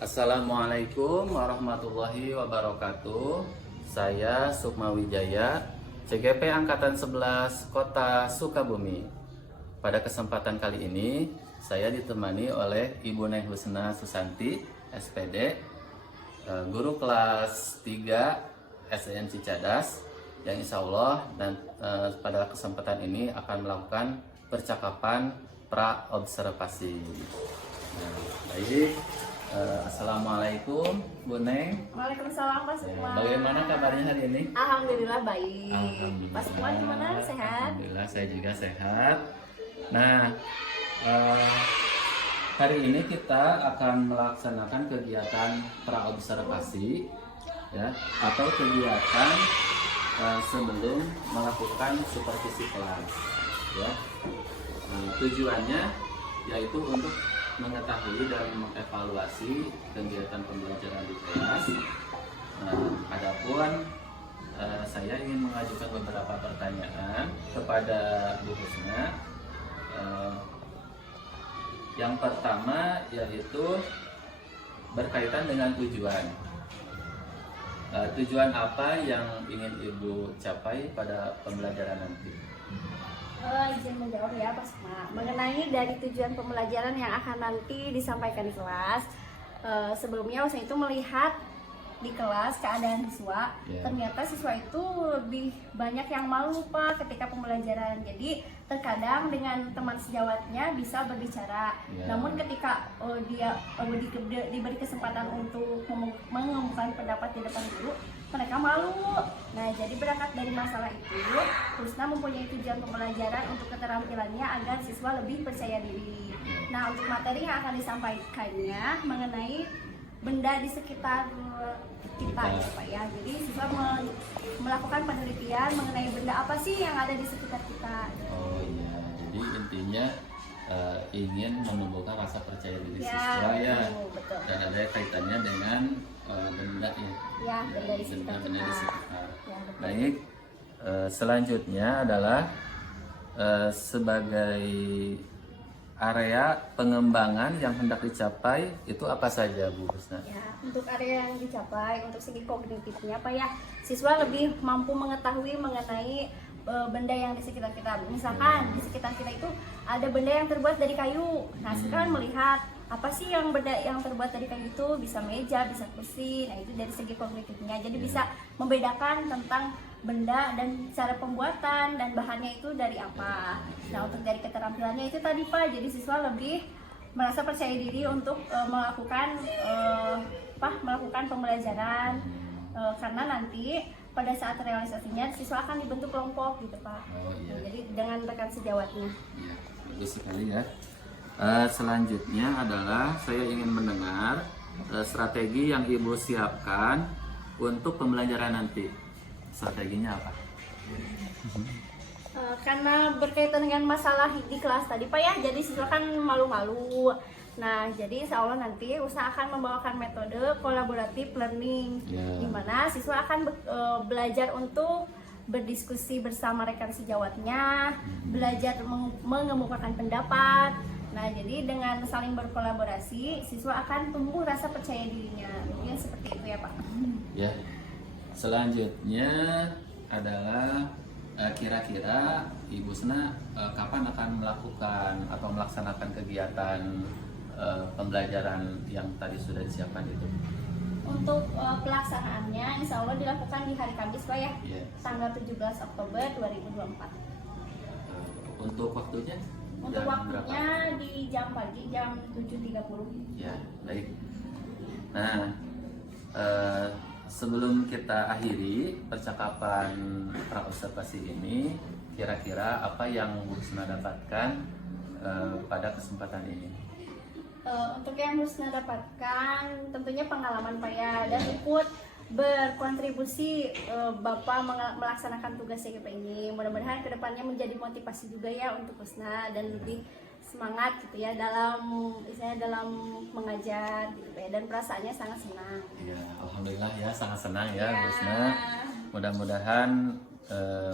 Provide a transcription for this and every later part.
Assalamualaikum warahmatullahi wabarakatuh. Saya Sukma Wijaya, CGP Angkatan 11 Kota Sukabumi. Pada kesempatan kali ini, saya ditemani oleh Ibu Neng Husna Susanti, SPD, guru kelas 3 SDN Cicadas, yang insya Allah pada kesempatan ini akan melakukan percakapan pra-observasi. Nah, baik. Assalamualaikum Bu Neng. Waalaikumsalam Pak Sukma. Bagaimana kabarnya hari ini? Alhamdulillah baik. Alhamdulillah. Pak Sukma gimana? Sehat? Alhamdulillah saya juga sehat. Nah, hari ini kita akan melaksanakan kegiatan praobservasi, ya, atau kegiatan sebelum melakukan supervisi kelas, ya. Tujuannya yaitu untuk mengetahui dan mengevaluasi kegiatan pembelajaran di kelas. Adapun saya ingin mengajukan beberapa pertanyaan kepada Bu Husna. Yang pertama yaitu berkaitan dengan tujuan. Tujuan apa yang ingin Ibu capai pada pembelajaran nanti? Izin menjawab ya Pak Sukma. Mengenai dari tujuan pembelajaran yang akan nanti disampaikan di kelas, sebelumnya saya itu melihat di kelas keadaan siswa, ternyata siswa itu lebih banyak yang malu Pak ketika pembelajaran. Jadi terkadang dengan teman sejawatnya bisa berbicara, namun ketika dia diberi kesempatan untuk mengemukakan pendapat di depan guru, mereka malu. Nah, jadi berangkat dari masalah itu, Husna mempunyai tujuan pembelajaran untuk keterampilannya agar siswa lebih percaya diri. Nah, untuk materi yang akan disampaikannya mengenai benda di sekitar kita ya Pak ya. Jadi siswa melakukan penelitian mengenai benda apa sih yang ada di sekitar kita. Oh iya, jadi intinya ingin menumbuhkan rasa percaya diri Ya, siswa ya, betul. dan ada kaitannya dengan benda ya, Ya, benda di sekitar benda-benda di kita. sekitar. Ya, betul. Baik, selanjutnya adalah sebagai area pengembangan yang hendak dicapai itu apa saja Bu Husna? Ya, untuk area yang dicapai, untuk segi kognitifnya Pak ya, siswa lebih mampu mengetahui mengenai benda yang di sekitar kita. Misalkan di sekitar kita itu ada benda yang terbuat dari kayu. Nah, siswa kan melihat apa sih yang benda yang terbuat dari kayu itu, bisa meja, bisa kursi. Nah, itu dari segi kognitifnya. Jadi bisa membedakan tentang benda dan cara pembuatan dan bahannya itu dari apa. Nah, untuk dari keterampilannya itu tadi Pak, jadi siswa lebih merasa percaya diri untuk melakukan pembelajaran, karena nanti pada saat realisasinya siswa akan dibentuk kelompok gitu Pak. Oh, iya. Nah, jadi dengan rekan sejawatnya. Ya, bagus sekali ya. Selanjutnya adalah saya ingin mendengar strategi yang Ibu siapkan untuk pembelajaran nanti. Strateginya apa? Karena berkaitan dengan masalah di kelas tadi Pak ya, jadi siswa kan malu-malu. Nah, jadi insya Allah nanti usahakan membawakan metode kolaboratif learning, di mana siswa akan belajar untuk berdiskusi bersama rekan sejawatnya, belajar mengemukakan pendapat. Nah, jadi dengan saling berkolaborasi, siswa akan tumbuh rasa percaya dirinya. Mungkin seperti itu ya Pak. Ya. Selanjutnya adalah kira-kira Ibu Husna kapan akan melakukan atau melaksanakan kegiatan pembelajaran yang tadi sudah disiapkan itu? Untuk pelaksanaannya insya Allah dilakukan di hari Kamis Pak ya, tanggal 17 Oktober 2024. Untuk waktunya? Untuk waktunya di jam pagi, jam 7.30. Ya, baik. Nah, sebelum kita akhiri percakapan praobservasi ini, kira-kira apa yang Bu Husna dapatkan pada kesempatan ini? Untuk yang Husna dapatkan tentunya pengalaman Pak ya, dan ikut berkontribusi Bapak melaksanakan tugas CGP ini. Mudah-mudahan kedepannya menjadi motivasi juga ya untuk Husna dan lebih semangat gitu ya dalam mengajar gitu ya, dan perasaannya sangat senang. Ya, alhamdulillah ya, sangat senang ya Bu Husna. Mudah-mudahan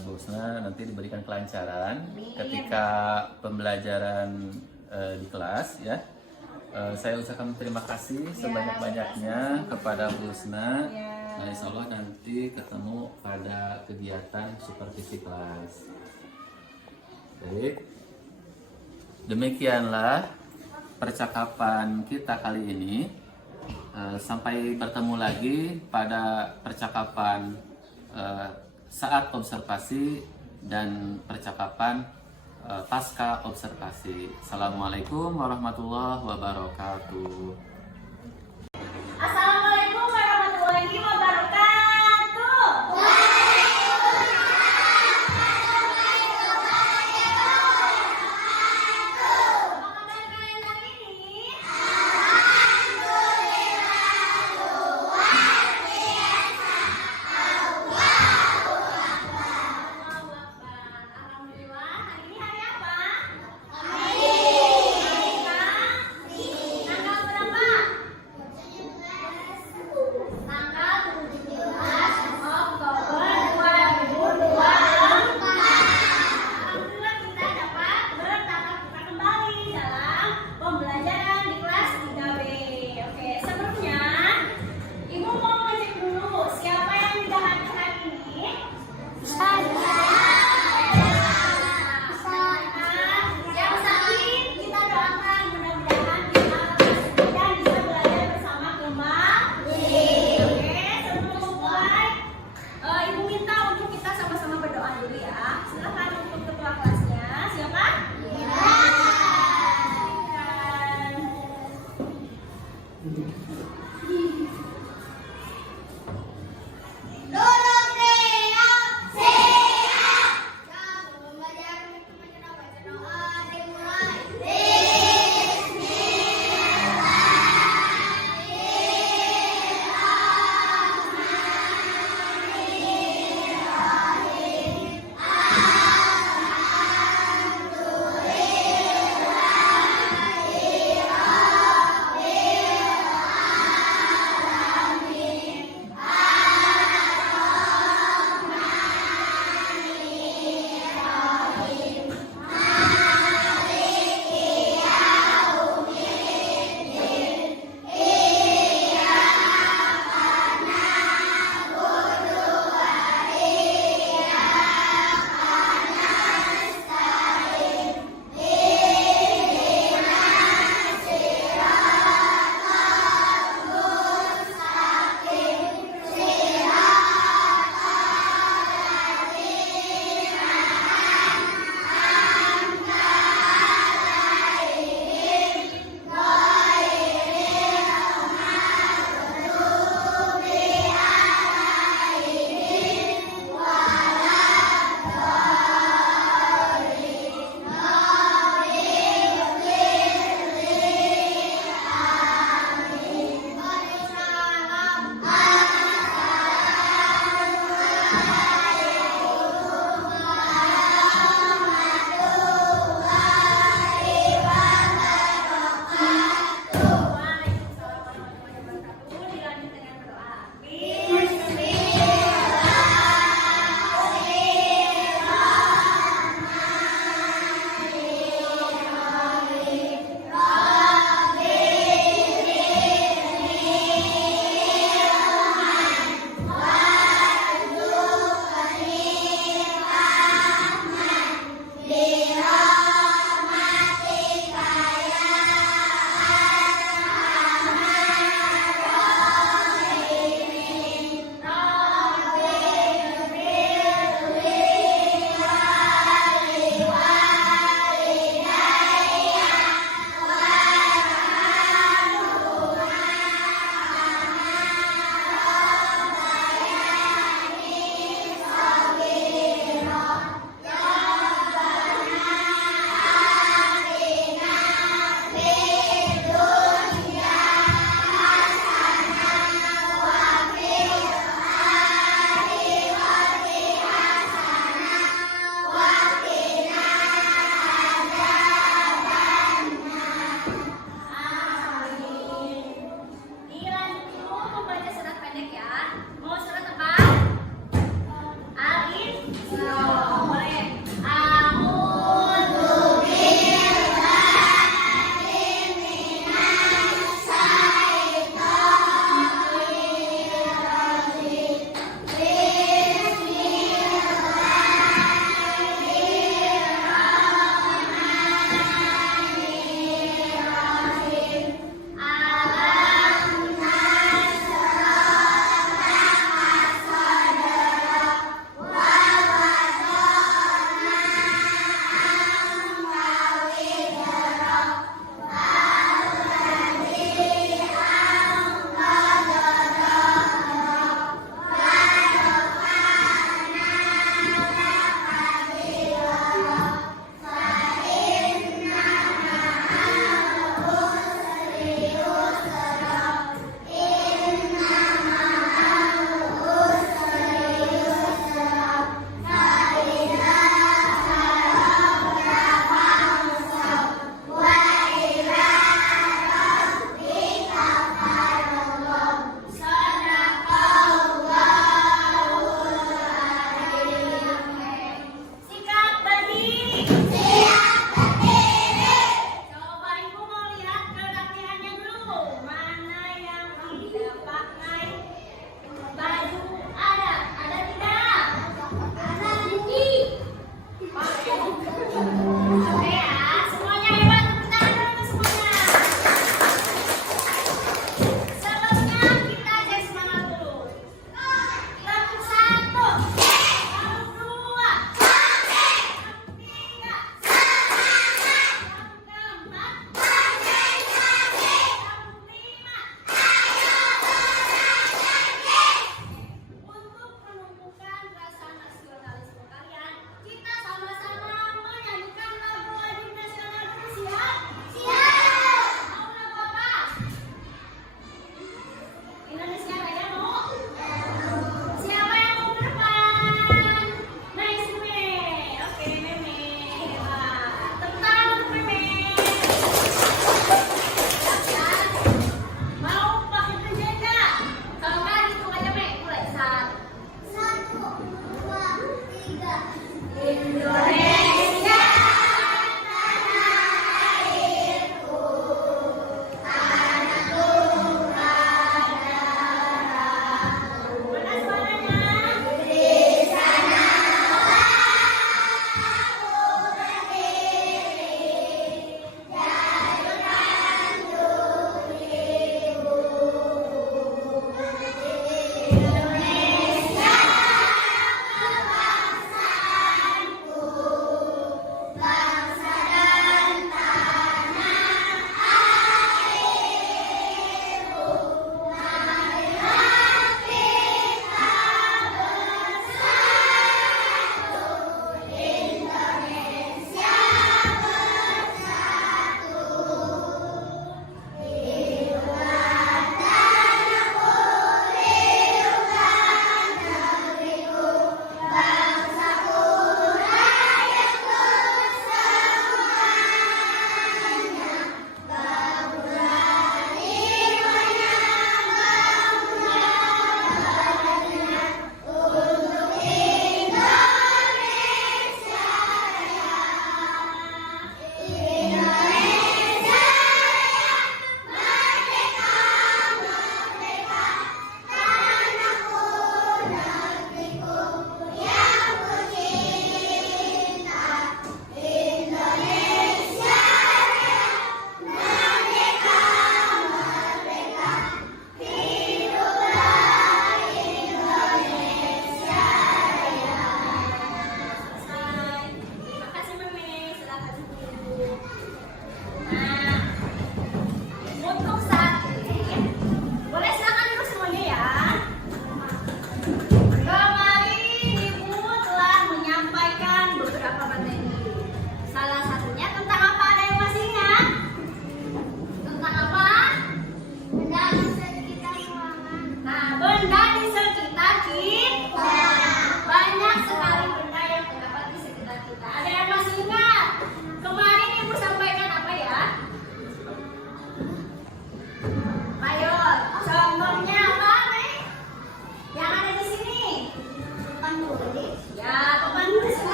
Bu Husna nanti diberikan kelancaran ketika pembelajaran di kelas ya. Saya ucapkan terima kasih sebanyak-banyaknya kepada Bu Husna. Ya. Nah, insya Allah nanti ketemu pada kegiatan supervisi kelas. Baik, demikianlah percakapan kita kali ini. Sampai bertemu lagi pada percakapan saat observasi dan percakapan pasca observasi. Assalamualaikum warahmatullahi wabarakatuh. Assalamualaikum warahmatullahi wabarakatuh. Apa kabar kalian hari ini? Alhamdulillah, hari ini hari apa? Tanggal berapa? Tanggal 17 Oktober 2024. Alhamdulillah kita dapat bertatap muka kembali dalam pembelajaran di kelas 3B. Oke, sebelumnya Ibu mau ngecek dulu siapa yang tidak hadir hari ini. Yang sakit kita doakan mudah-mudahan bisa lekas dan bisa belajar bersama kembali. Oke, sebelum mulai Ibu minta untuk kita sama-sama berdoa dulu ya. Silakan untuk ketua kelasnya. Siapa?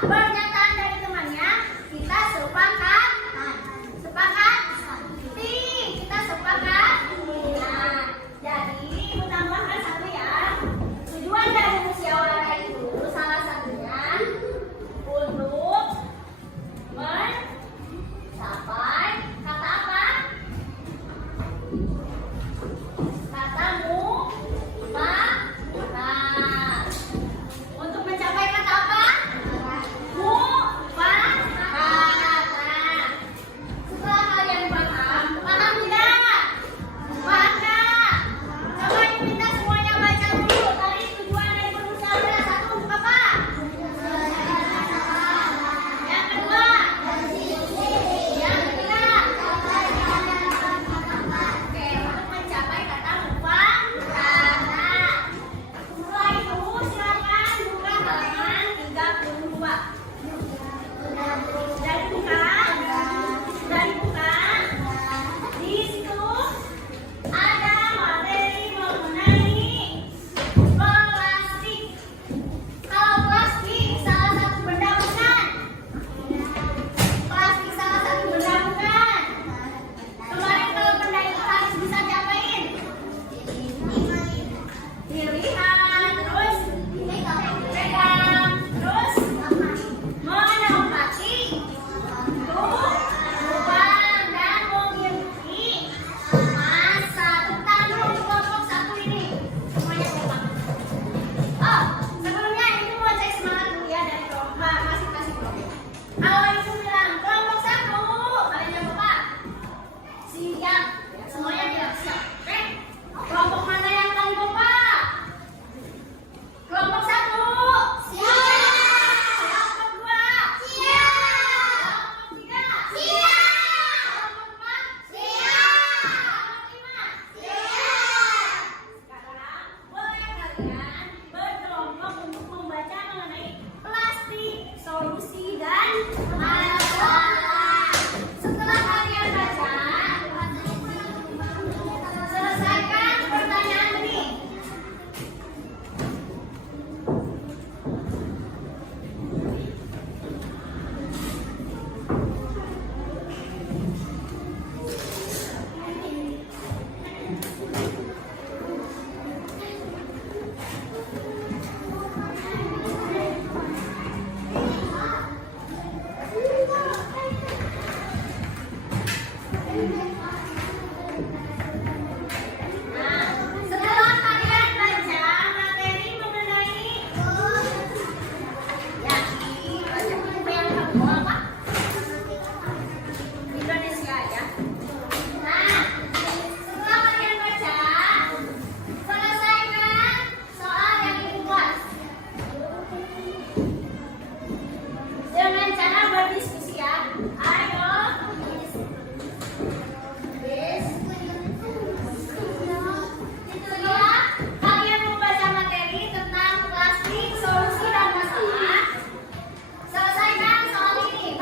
pernyataan dari temannya, kita sepakat. Sepakat? Kita sepakat. Nah, jadi ibu tambahkan satu ya. Tujuan dari musyawarah itu salah satunya untuk mencapai kata apa? Kata mufakat. Untuk mencapai kata apa? Mufakat. Nah, setelah kalian paham tidak? Paham nggak? Coba ibu minta semuanya baca dulu. Tadi tujuan dari bermusyawarah satu apa? Yang kedua? Yang ketiga? Oke, untuk mencapai kata mufakat. Setelah itu silakan buka halaman 32. Dari buka. Di situ ada materi mengenai plastik. Kalau plastik salah satu benda bukan? Plastik salah satu benda bukan? Kemarin kalau benda itu harus bisa diapain? Dilihat, terus dipegang, terus menempati, lubang dan mengikuti masa. Tentang dulu kelompok satu ini semuanya kompak. Oh, sebelumnya ibu mau cek semangat dulu ya dari kelompok masing-masing kelompok. Awal ibu bilang kelompok satu, kalian jawab apa? Siap. Semuanya bilang siap. Oke? Kelompok mana yang paling kompak? Kelompok satu. Siap. Kelompok dua. Siap. Kelompok tiga. Siap. Kelompok empat. Siap. Kelompok lima. Siap. Sekarang boleh kalian berkelompok untuk membaca mengenai plastik, solusi dan masalah. Setelah kalian baca, selesaikan pertanyaan ini. Nah, setelah kalian baca materi mengenai yang kamu apa? Indonesia ya. Nah, setelah kalian baca, selesaikan soal yang dibuat dengan cara berdiskusi ya. Ayo. Itu dia, kalian membaca materi tentang plastik, solusi dan masalah. Selesaikan soal ini.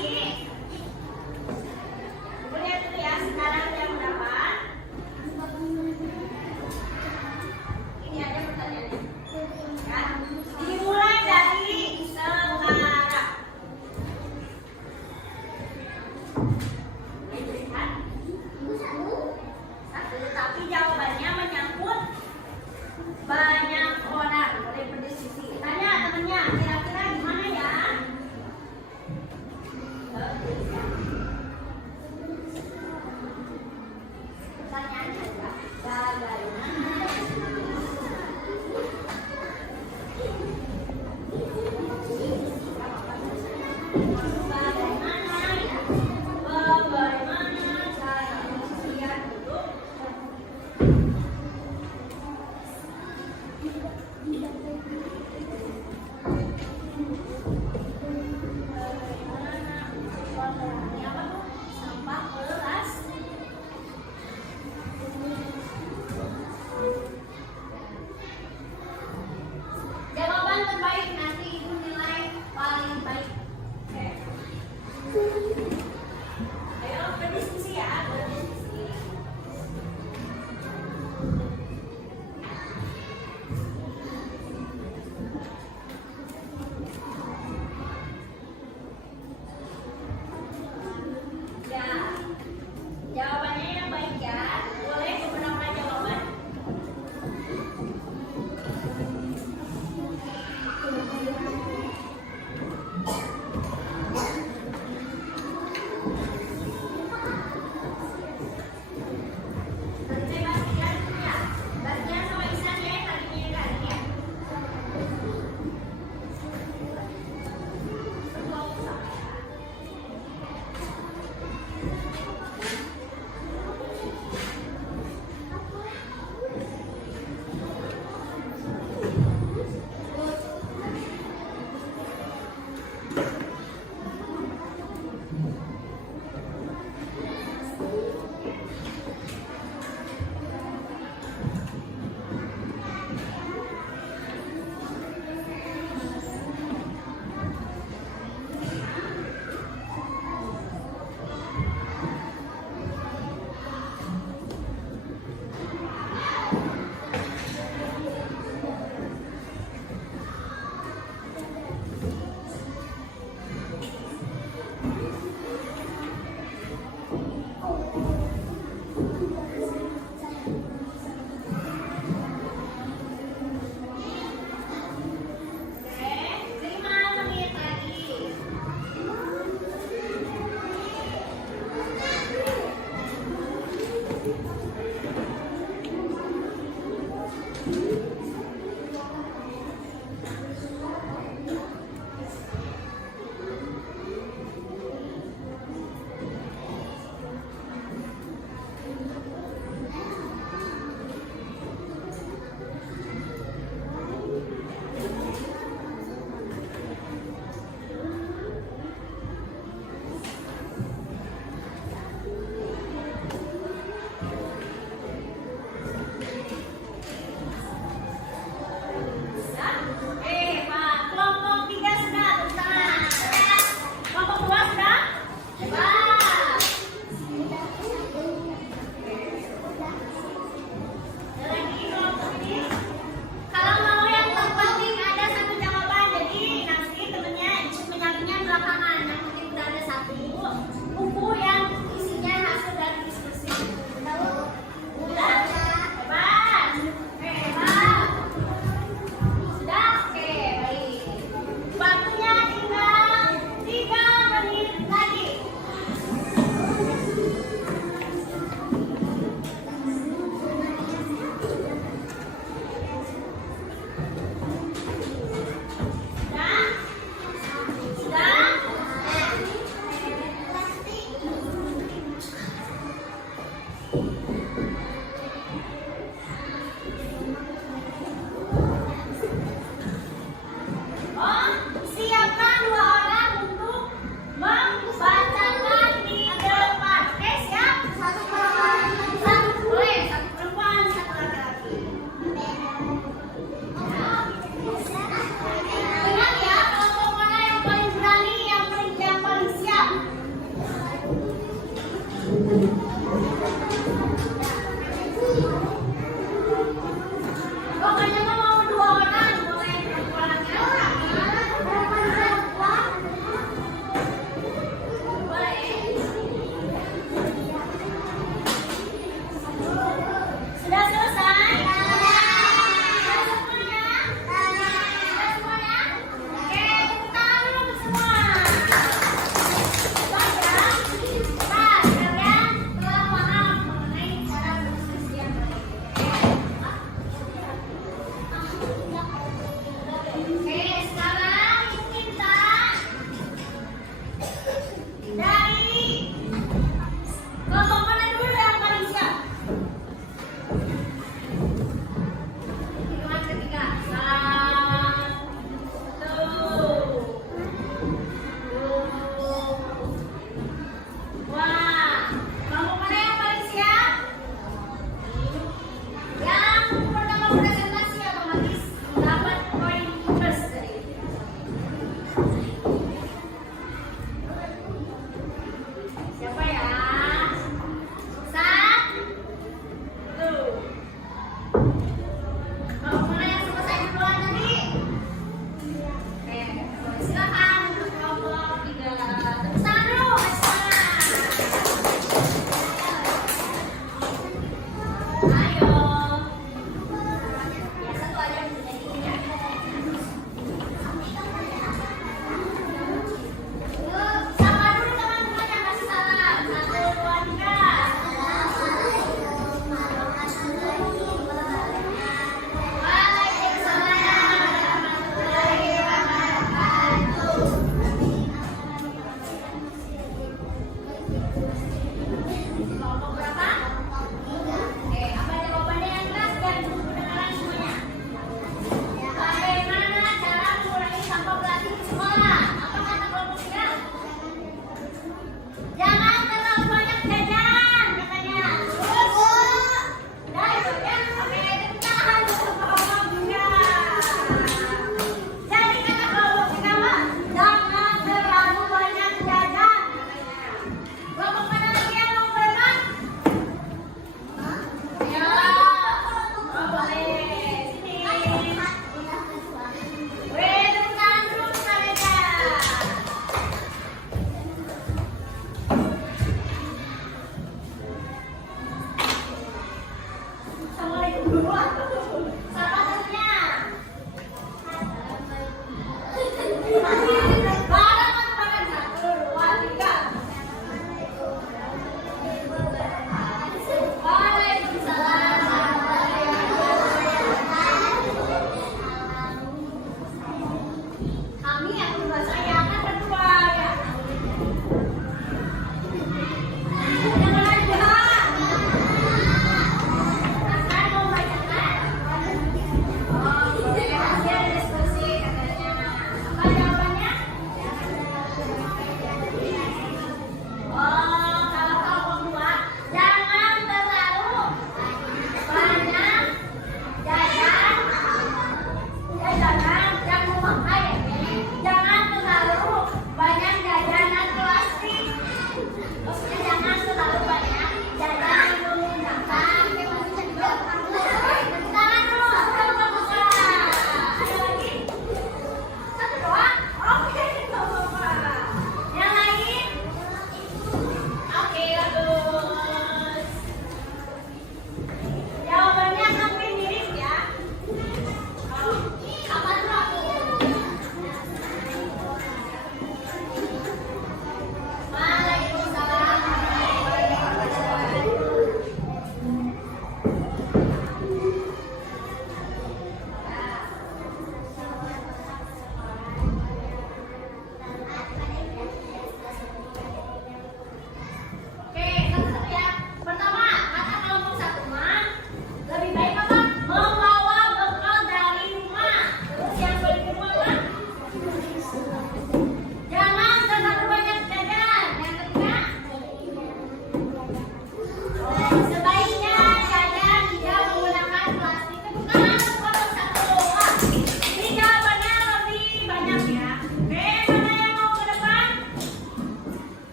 Lihat dulu ya, sekarang jam berapa? Ini ada pertanyaannya. Ya. Dimulai dari sekarang. Lihat. Satu, tapi jawabannya menyangkut banyak orang. Boleh berdiskusi. Tanya temennya, kira-kira gimana ya? Pertanyaannya adalah bagaimana? Bagaimana cara manusia hidup? Ini apa tuh? Sampah plastik. Jawaban terbaik nanti ibu nilai paling baik. Oke. Ayo berdiskusi ya, berdiskusi. Ya, jawabannya yang baik ya. Boleh beberapa jawaban. Bebas pilihan ya. Bagian sama Isan ya, tadinya kan ya.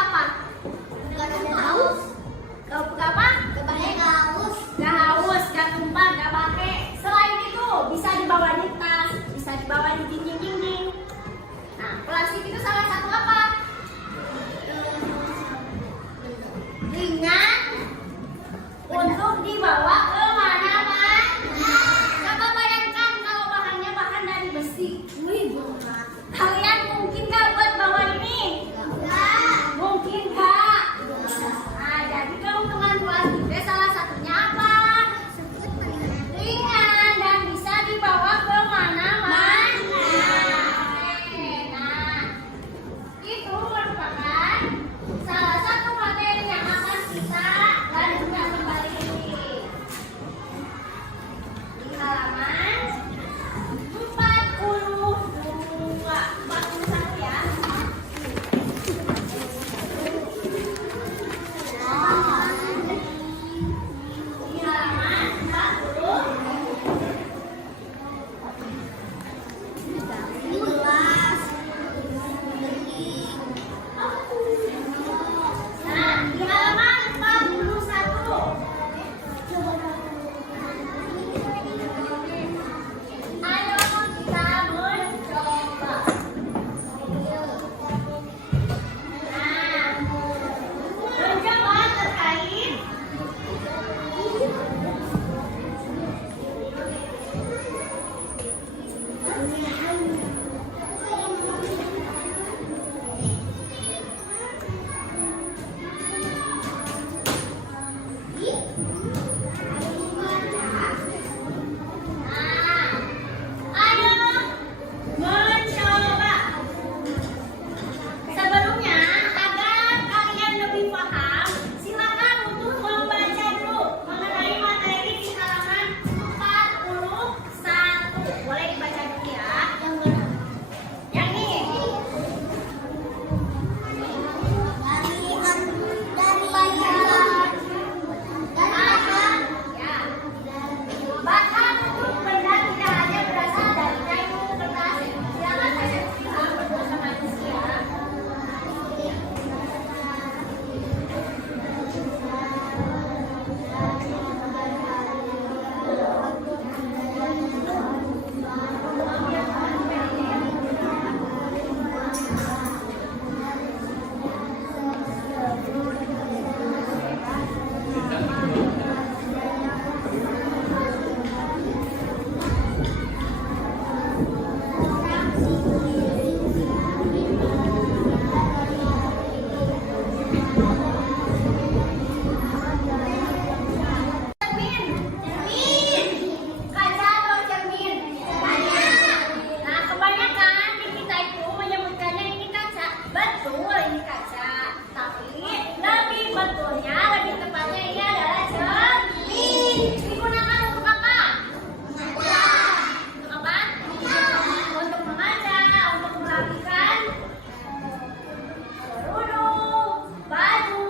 apa? Gak haus. Gak apa? Gak haus. Gak haus, gak tumpah, gak pakai. Selain itu bisa dibawa di tas, bisa dibawa di dinding-dinding. Nah, plastik itu salah satu apa? Ringan untuk dibawa kemana-mana. Coba bayangkan kalau bahannya bahan dari besi. Kalian mungkin gak buat bawa ini? Mungkin gak? Nah, jadi keuntungan plastiknya salah satunya apa? Ringan dan bisa dibawa kemana-mana. Nah, itu merupakan salah satu materi yang akan kita lanjutkan kembali di halaman 41 ya. Di halaman 40. Nah, di halaman 41. Ayo kita mencoba. Nah, mencoba terkait ayo mencoba. Sebelumnya, agar kalian lebih paham, silakan untuk membaca dulu mengenai materi di halaman 41. Boleh dibaca dulu ya. Yang ini. Ya. Bahan untuk benda tidak hanya berasal dari kayu, kertas, silakan saya bilang berdua sama manusia. Kaca atau cermin? Nah, kebanyakan di kita itu menyebutkannya ini kaca. Betul, ini kaca. Tapi lebih betulnya, lebih tepatnya ini adalah cermin. Digunakan untuk apa? Untuk apa? Untuk mengaca, untuk merapikan kerudung, baju,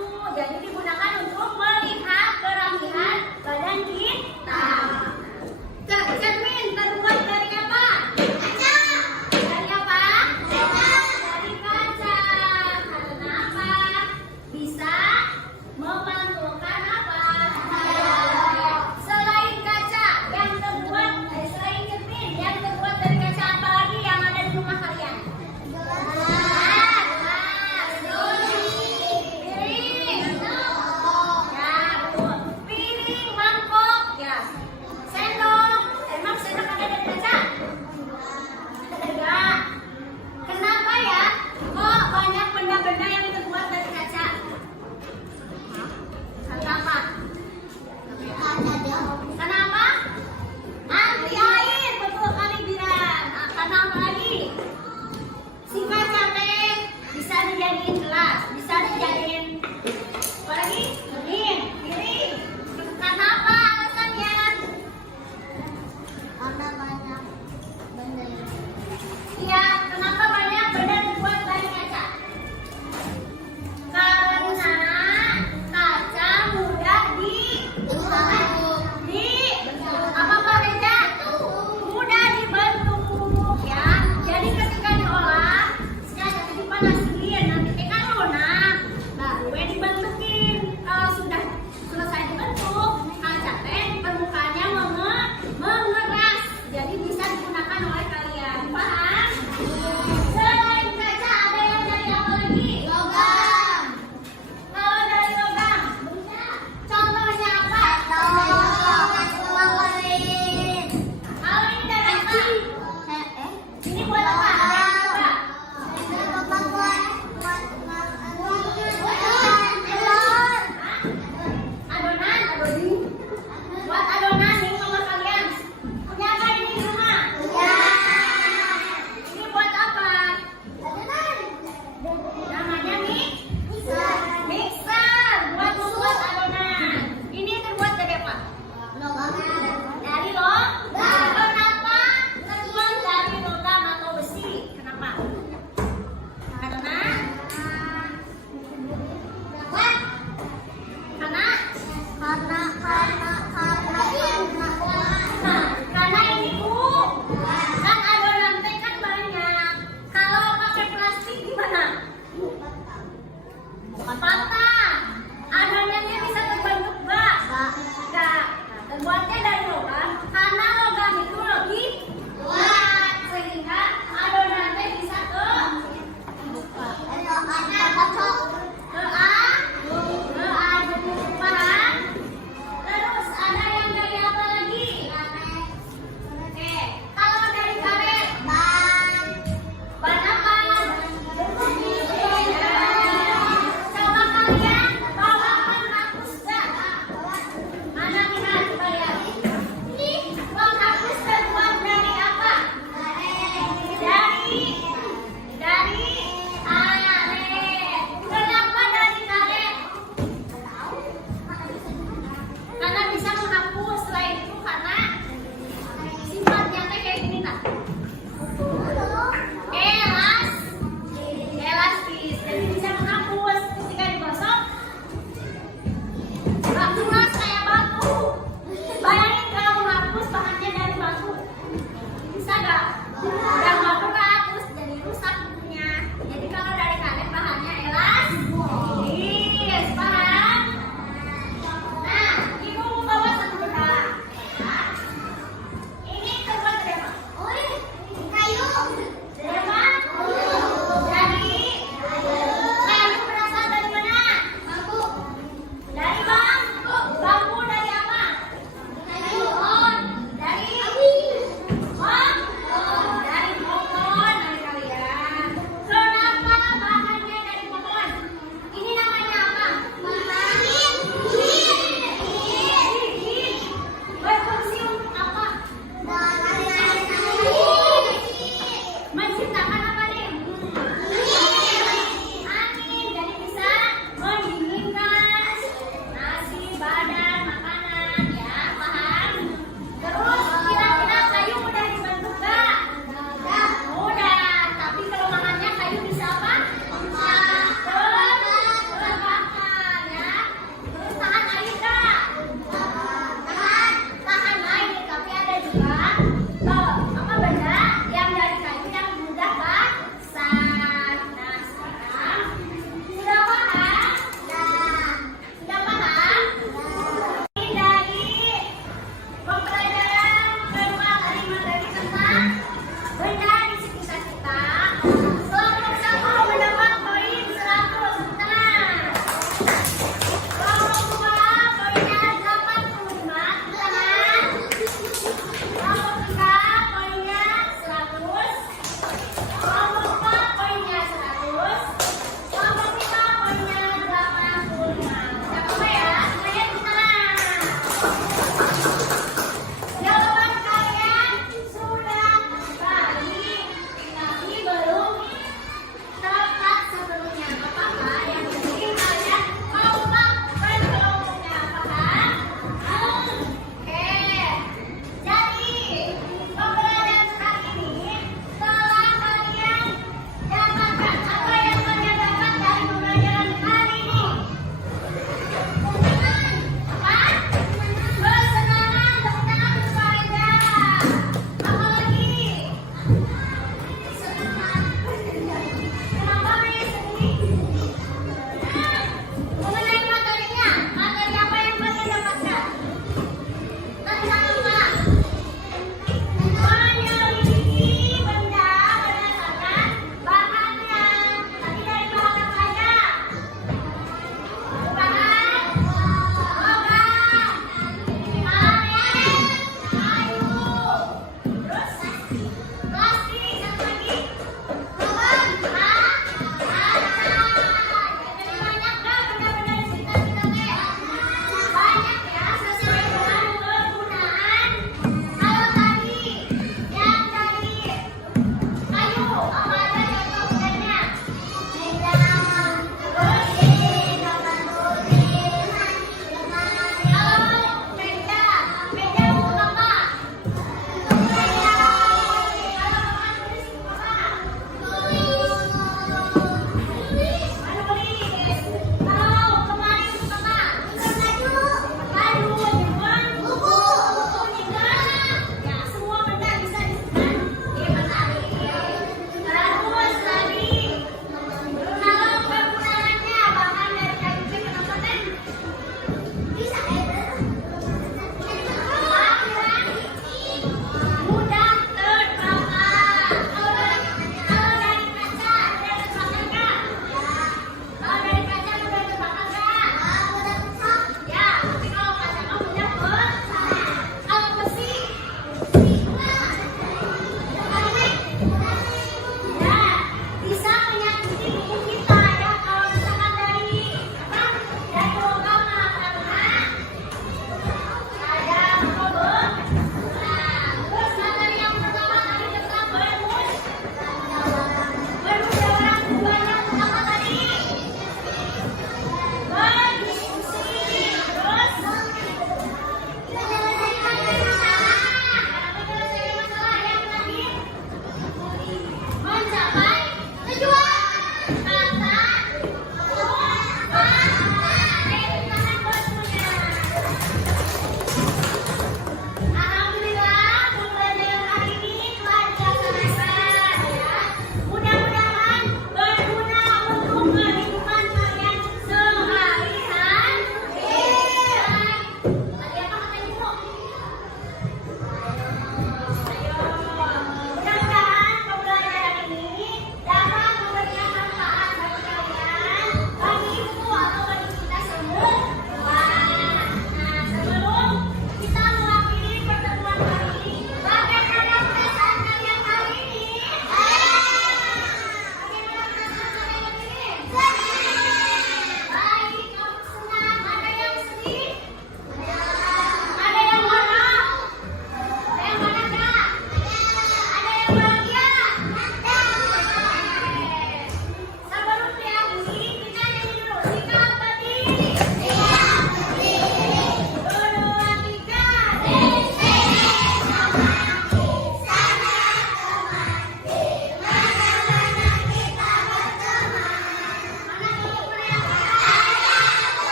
Patah. Adonannya bisa terbentuk bak. Enggak. Nah, terbuatnya dari logam karena logam itu lebih kuat sehingga adonannya bisa ke paham? Terus ada yang dari apa lagi? Oke, kalau dari karet ban apa? Coba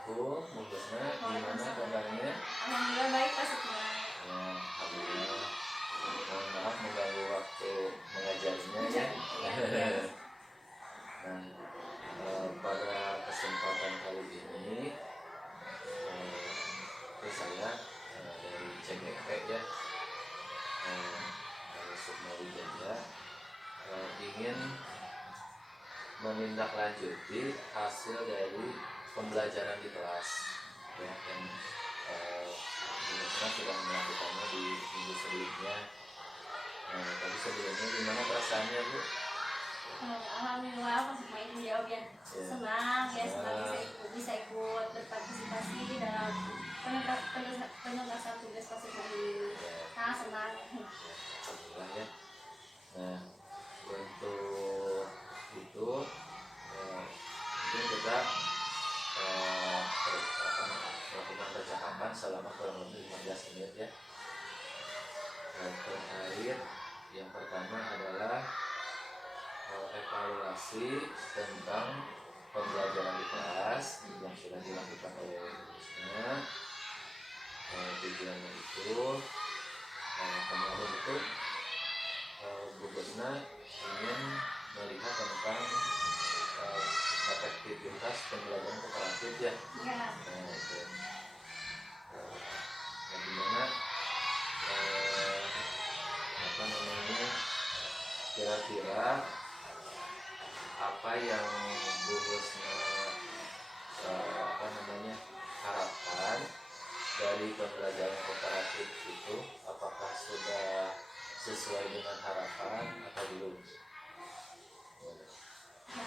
Assalamualaikum, Bu Husna. Gimana kabarnya? Alhamdulillah baik Pak Sukma. Ya, alhamdulillah. Mohon maaf mengganggu waktu mengajarnya ya. Nah, pada kesempatan kali ini, saya dari CGP ya, dari Sukma Wijaya, ingin menindaklanjuti hasil dari pembelajaran di kelas ya, yang sudah melakukannya di minggu sebelumnya. Tapi sebelumnya gimana perasaannya, Bu? Alhamdulillah Pak Sukma itu jawab ya, senang ya, senang bisa ikut berpartisipasi dalam penuntasan tugas Pak Sukma ini. Sangat senang. Alhamdulillah ya. Nah, untuk itu mungkin kita melakukan percakapan selama kurang lebih 15 menit ya. Terkait yang pertama adalah evaluasi tentang pembelajaran di kelas yang sudah dilakukan oleh Busna. Tujuannya itu kemarin itu Bu Busna ingin melihat tentang efektivitas pembelajaran kooperatif ya. Ya. Itu. Gimana kira-kira apa yang Bu Husna harapkan dari pembelajaran kooperatif itu, apakah sudah sesuai dengan harapan atau belum? Nah,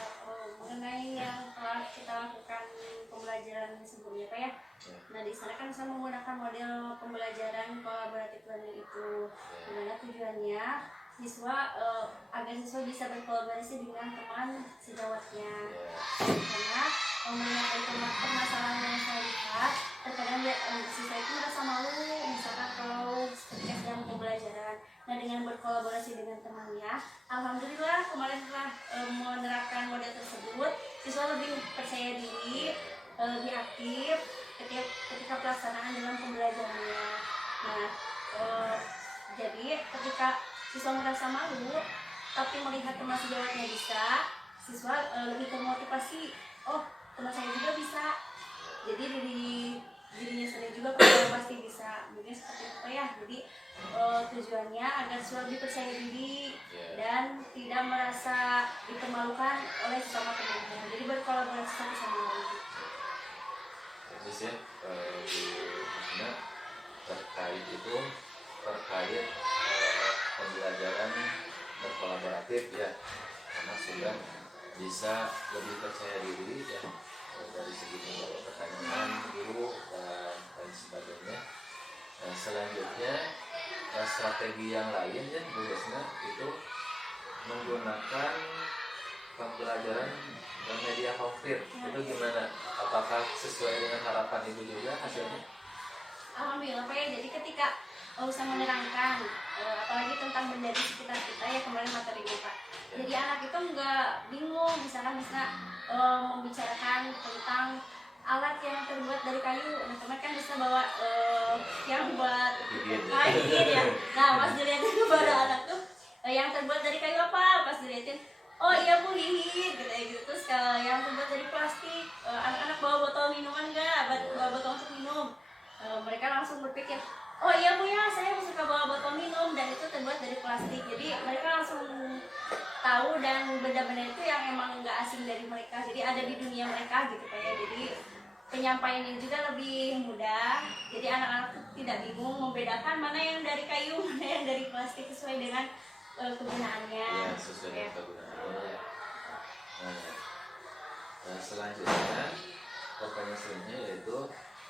mengenai yang telah kita lakukan pembelajaran sebelumnya Pak ya. Nah di sana kan saya menggunakan model pembelajaran kolaboratif learning itu, dimana tujuannya agar siswa bisa berkolaborasi dengan teman sejawatnya. Karena mengenai permasalahan yang saya lihat, terkadang siswa itu merasa malu misalkan kalau ketika sedang pembelajaran. Nah dengan berkolaborasi dengan temannya, alhamdulillah kemarin setelah menerapkan model tersebut, siswa lebih percaya diri, lebih aktif ketika pelaksanaan dalam pembelajarannya. Nah jadi ketika siswa merasa malu tapi melihat teman sejawatnya bisa, siswa lebih termotivasi, oh teman saya juga bisa, jadi dirinya sendiri juga pasti bisa. Mungkin seperti itu ya. Jadi tujuannya agar siswa lebih percaya diri dan tidak merasa dipermalukan oleh sesama temannya, jadi berkolaborasi satu sama lain. Terus ya, terkait pembelajaran berkolaboratif ya, karena sudah bisa lebih percaya diri ya, dari segi menjawab pertanyaan guru dan lain sebagainya. Nah, selanjutnya strategi yang lain ya Bu Husna itu menggunakan pembelajaran media konkret. Itu gimana? Apakah sesuai dengan harapan Ibu juga hasilnya? Alhamdulillah Pak ya. Jadi ketika usah menerangkan apalagi tentang benda di sekitar kita ya, kemarin materinya Pak. Jadi anak itu nggak bingung misalkan membicarakan tentang alat yang terbuat dari kayu. Nah kemarin kan bisa bawa yang buat kayu ya. Nah pas dilihatin kepada anak tuh yang terbuat dari kayu apa, pas dilihatin oh iya Bu lilin gitu. Terus kalau yang terbuat dari plastik, anak-anak bawa botol minuman nggak, bawa botol untuk minum. Mereka langsung berpikir, oh iya Bu ya, saya suka bawa botol minum dan itu terbuat dari plastik. Jadi mereka langsung tahu dan benda-benda itu yang emang nggak asing dari mereka, jadi ada di dunia mereka gitu Pak ya. Jadi penyampaiannya juga lebih mudah, jadi anak-anak tidak bingung membedakan mana yang dari kayu, mana yang dari plastik sesuai dengan kegunaannya. Ya, sesuai dengan kegunaannya. Nah, selanjutnya pertanyaan selanjutnya yaitu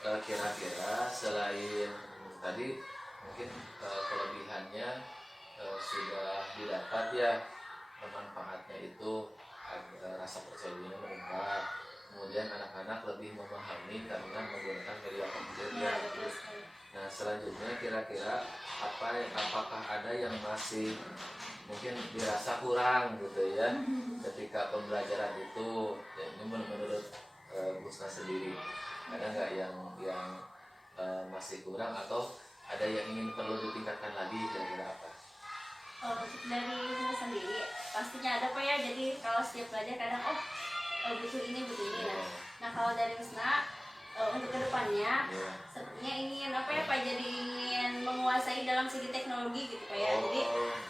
kira-kira selain tadi mungkin kelebihannya sudah didapat ya, manfaatnya itu rasa percaya diri meningkat, kemudian anak-anak lebih memahami karena menggunakan media komputer ya. Nah selanjutnya kira-kira apakah ada yang masih mungkin dirasa kurang gitu ya ketika pembelajaran itu ya, ini menurut Busna sendiri. Ada nggak yang masih kurang atau ada yang ingin perlu ditingkatkan lagi, kira-kira apa? Untuk dari saya sendiri pastinya ada Pak ya. Jadi kalau setiap belajar kadang butuh ini nah kalau dari Wisna untuk kedepannya sepertinya ingin apa ya Pak, jadi ingin menguasai dalam segi teknologi gitu Pak ya. Jadi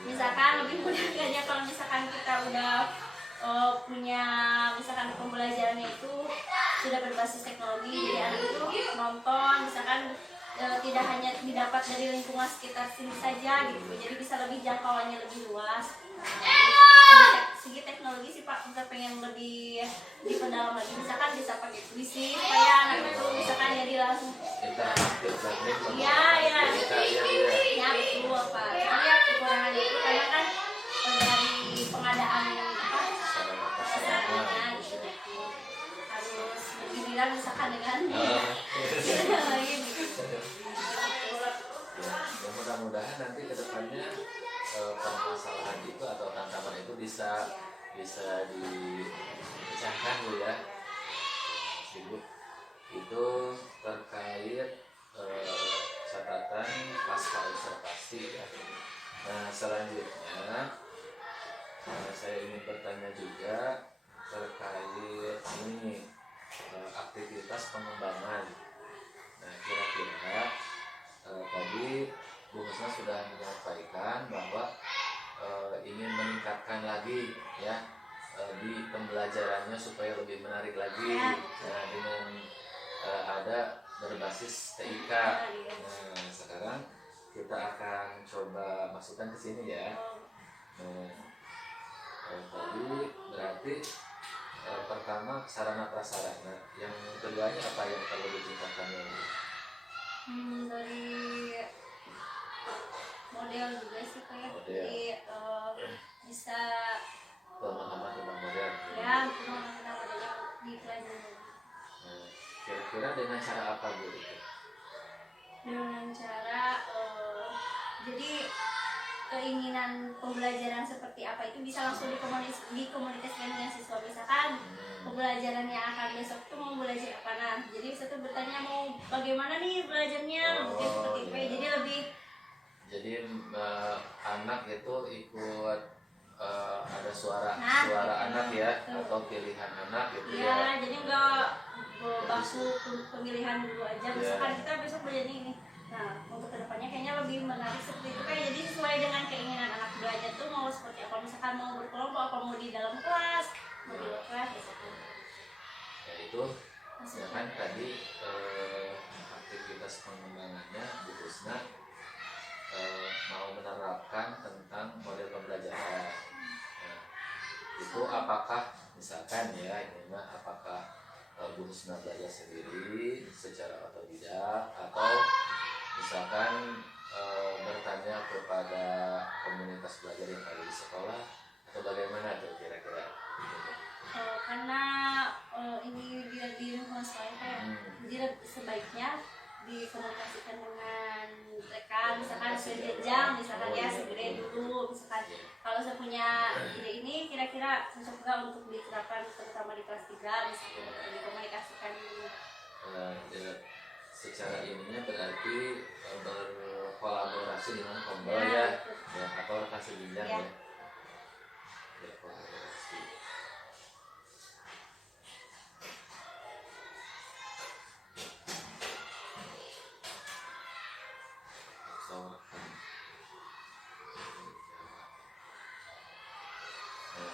misalkan lebih mudahnya kalau misalkan kita udah punya misalkan pembelajarannya itu sudah berbasis teknologi, jadi anak itu nonton misalkan tidak hanya didapat dari lingkungan sekitar sini saja gitu, jadi bisa lebih jangkauannya lebih luas. Dari segi teknologi sih Pak, kita pengen lebih diperdalam lagi, misalkan bisa pakai puisi supaya anak itu misalkan jadi langsung iya ya betul Pak. Jadi ya kekurangan itu karena kan dari pengadaan sarananya gitu, harus bergiliran misalkan dengan lagi gitu. Ya, mudah-mudahan nanti kedepannya permasalahan itu atau tantangan itu bisa dipecahkan Bu ya. Ibu itu terkait catatan pasca observasi ya. Nah selanjutnya saya ingin bertanya juga terkait ini aktivitas pengembangan. Nah kira-kira tadi Bu Husna sudah menyampaikan bahwa ingin meningkatkan lagi ya di pembelajarannya supaya lebih menarik lagi. Nah dengan ada berbasis TIK. Nah sekarang kita akan coba masukkan ke sini ya. Tadi berarti pertama sarana prasarana, yang keduanya apa yang perlu ditingkatkan lagi? Dari model juga sih kayak jadi bisa pemahaman tentang model ya pemahaman tentang modelnya dipelajari. Kira-kira dengan cara apa Bu itu? Dengan cara jadi keinginan pembelajaran seperti apa itu bisa langsung dikomunikasikan dengan siswa. Misalkan pembelajaran yang akan besok itu mau belajar apa, nah jadi bisa tuh bertanya mau bagaimana nih belajarnya, mungkin seperti itu. Jadi lebih anak itu ikut ada suara anak ya, atau pilihan anak gitu ya. Jadi enggak baku pemilihan dulu aja, misalkan kita besok belajar ini. Nah untuk kedepannya kayaknya lebih menarik seperti itu, kayak jadi sesuai dengan keinginan anak belajar tuh mau seperti apa, misalkan mau berkelompok apa mau di dalam kelas, mau di luar kelas gitu. Ya itu ya kan tadi aktivitas pengembangannya Bu Husna mau menerapkan tentang model pembelajaran. Nah, itu apakah misalkan ya ini mah apakah Bu Husna belajar sendiri secara otodidak atau misalkan bertanya kepada komunitas belajar yang ada di sekolah atau bagaimana tuh kira-kira? Karena ini dia di lingkungan sekolah kayak jadi sebaiknya dikomunikasikan dengan rekan, misalkan sejenjang, misalkan ya segede dulu, misalkan kalau saya punya ide ini kira-kira cocok nggak untuk diterapkan terutama di kelas 3, misalkan dikomunikasikan dulu. Secara ininya berarti berkolaborasi dengan kombel ya atau rekan sejenjang ya. Berkolaborasi.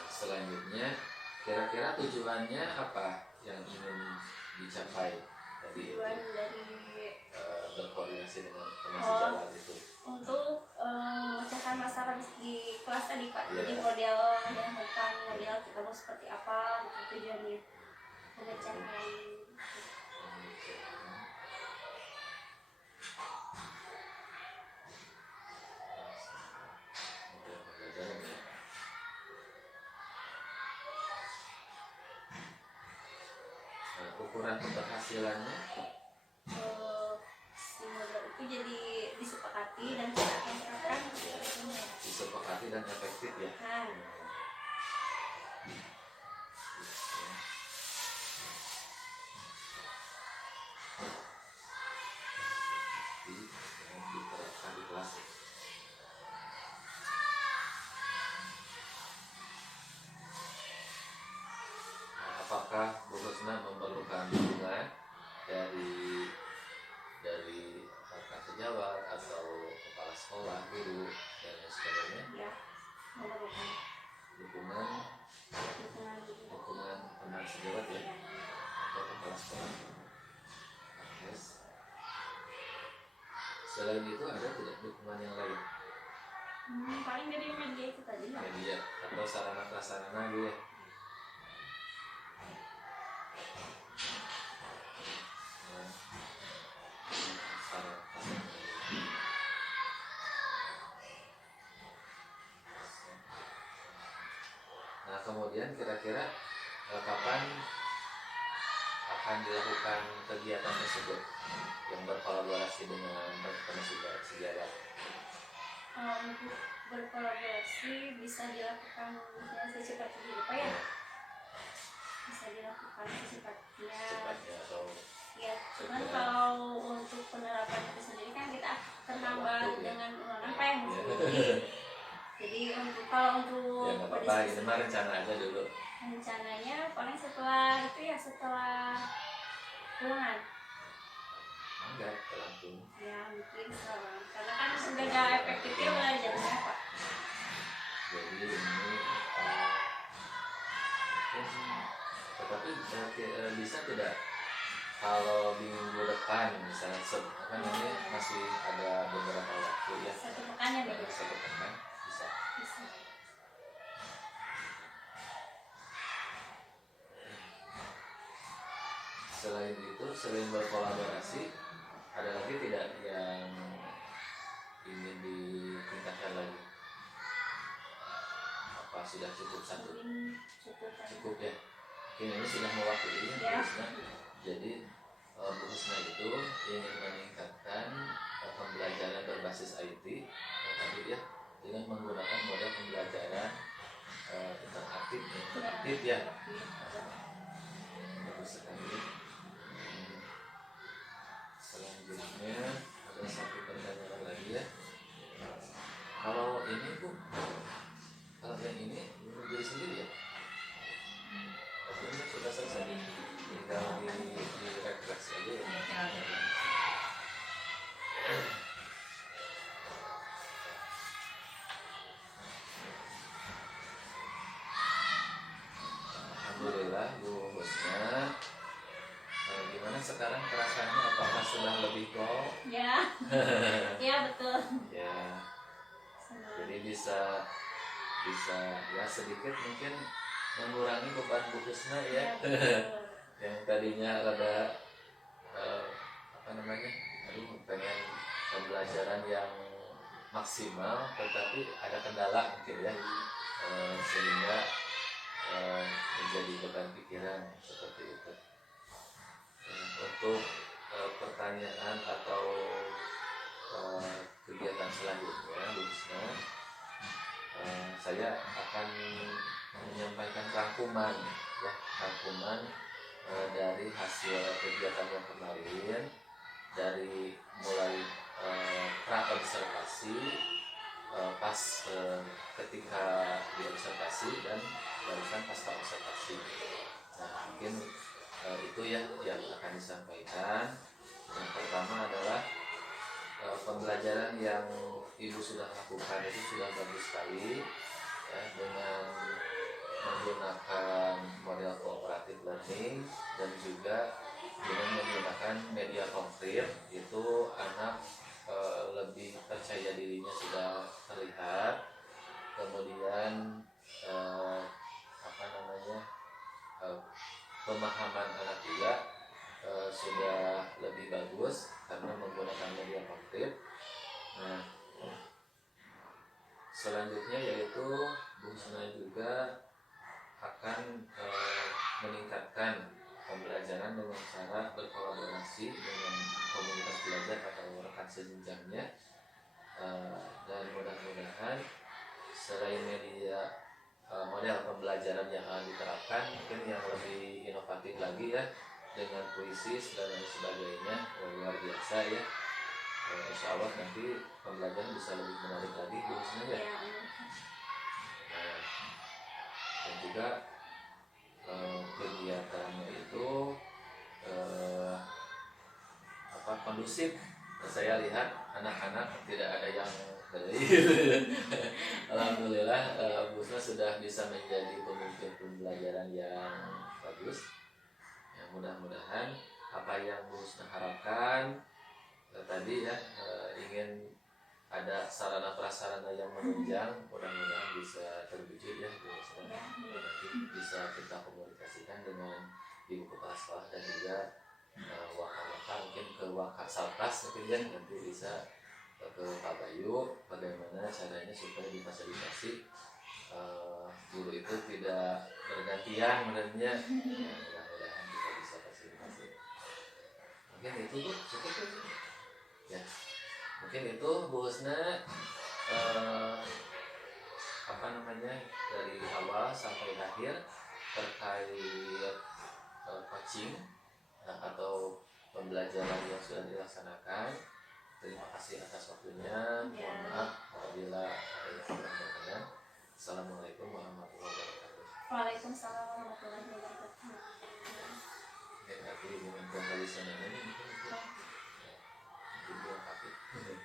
Selanjutnya kira-kira tujuannya apa yang ingin dicapai tadi tujuan dari berkoordinasi dengan pengajar itu untuk memecahkan masalah di kelas tadi Pak. Jadi model yang tentang model kita mau seperti apa gitu, tujuannya memecahkan. Ukuran keberhasilannya Si model itu jadi disepakati dan kita akan terapkan. disepakati dan efektif ya. sekolah. Yes. Selain itu ada tidak dukungan yang lain? Paling dari media itu tadi lah. Media atau sarana prasarana gitu ya? Nah kemudian kira-kira kapan akan dilakukan kegiatan tersebut yang berkolaborasi dengan teman sejarah? Untuk berkolaborasi bisa dilakukan ya secepatnya apa ya? Bisa dilakukan secepatnya. Atau Ya, cuman kalau untuk penerapan itu sendiri kan kita akan tambah dengan apa yang sendiri. Jadi kalau untuk ya nggak apa-apa, ini mah rencana aja dulu. Rencananya paling setelah itu ya setelah bulan. Enggak, langsung. Ya mungkin setelah, karena kan sudah gak efektifnya belajarnya Pak. Jadi ini tetapi bisa tidak kalau minggu depan misalnya kan ini masih ada beberapa waktu ya. Satu pekannya deh. Satu pekan bisa. Bisa. Selain itu, selain berkolaborasi, ada lagi tidak yang ingin ditingkatkan lagi? Apa sudah cukup satu? Cukup ya. Mungkin ini sudah mewakili ya. Jadi Bu Husna itu ingin meningkatkan pembelajaran berbasis IT tadi ya, dengan menggunakan model pembelajaran interaktif ya. Bagus sekali. Selanjutnya ada satu pertanyaan lagi ya. Kalau ini Bu, kalau yang ini berdiri sendiri ya? Ini sudah selesai, tinggal direfresh aja ya. Alhamdulillah Bu Husna. Gimana sekarang perasaannya, apakah sudah lebih plong? Ya, ya betul. Ya, jadi bisa ya sedikit mungkin mengurangi beban Bu Husna ya. Yang tadinya ada pengen pembelajaran yang maksimal, tetapi ada kendala mungkin ya, sehingga menjadi beban pikiran seperti itu. Untuk pertanyaan atau kegiatan selanjutnya Bu Husna, saya akan menyampaikan rangkuman dari hasil kegiatan yang kemarin, dari mulai pra-observasi, pas ketika diobservasi, dan barusan pasca observasi. Nah mungkin itu ya yang akan disampaikan. Yang pertama adalah pembelajaran yang Ibu sudah lakukan itu sudah bagus sekali ya, dengan menggunakan model cooperative learning dan juga dengan menggunakan media konkret. Itu anak lebih percaya dirinya sudah terlihat, kemudian pemahaman anak juga sudah lebih bagus karena menggunakan media konkret. Nah, selanjutnya yaitu Bu Husna juga akan meningkatkan pembelajaran dengan cara berkolaborasi dengan komunitas belajar atau rekan sejenjangnya, dan mudah-mudahan selain media model pembelajaran yang akan diterapkan mungkin yang lebih inovatif lagi ya, dengan puisi dan lain sebagainya, luar biasa ya. Insya Allah nanti pembelajaran bisa lebih menarik lagi Bu Husna ya. Dan juga kegiatannya itu kondusif. Saya lihat anak-anak tidak ada yang alhamdulillah Bu Husna sudah bisa menjadi pemimpin pembelajaran yang bagus, yang mudah-mudahan apa yang Bu Husna harapkan tadi ya, ingin ada sarana prasarana yang menunjang, mudah-mudahan bisa terwujud ya Bu Husna. Nanti bisa kita komunikasikan dengan Ibu Kepala Sekolah dan juga waka-waka, mungkin ke waka Salkas mungkin ya, nanti bisa ke Pak Bayu bagaimana caranya supaya difasilitasi guru itu tidak bergantian sebenarnya ya, mudah-mudahan kita bisa fasilitasi. Mungkin itu Bu, cukup Bu. Ya, mungkin itu Bu Husna apa namanya dari awal sampai akhir terkait coaching atau pembelajaran yang sudah dilaksanakan. Terima kasih atas waktunya. Mohon maaf apabila ada yang kurang berkenan. Assalamualaikum warahmatullahi wabarakatuh. Waalaikumsalam warahmatullahi wabarakatuh. Nanti dengan kembali sana ini mungkin itu. Mungkin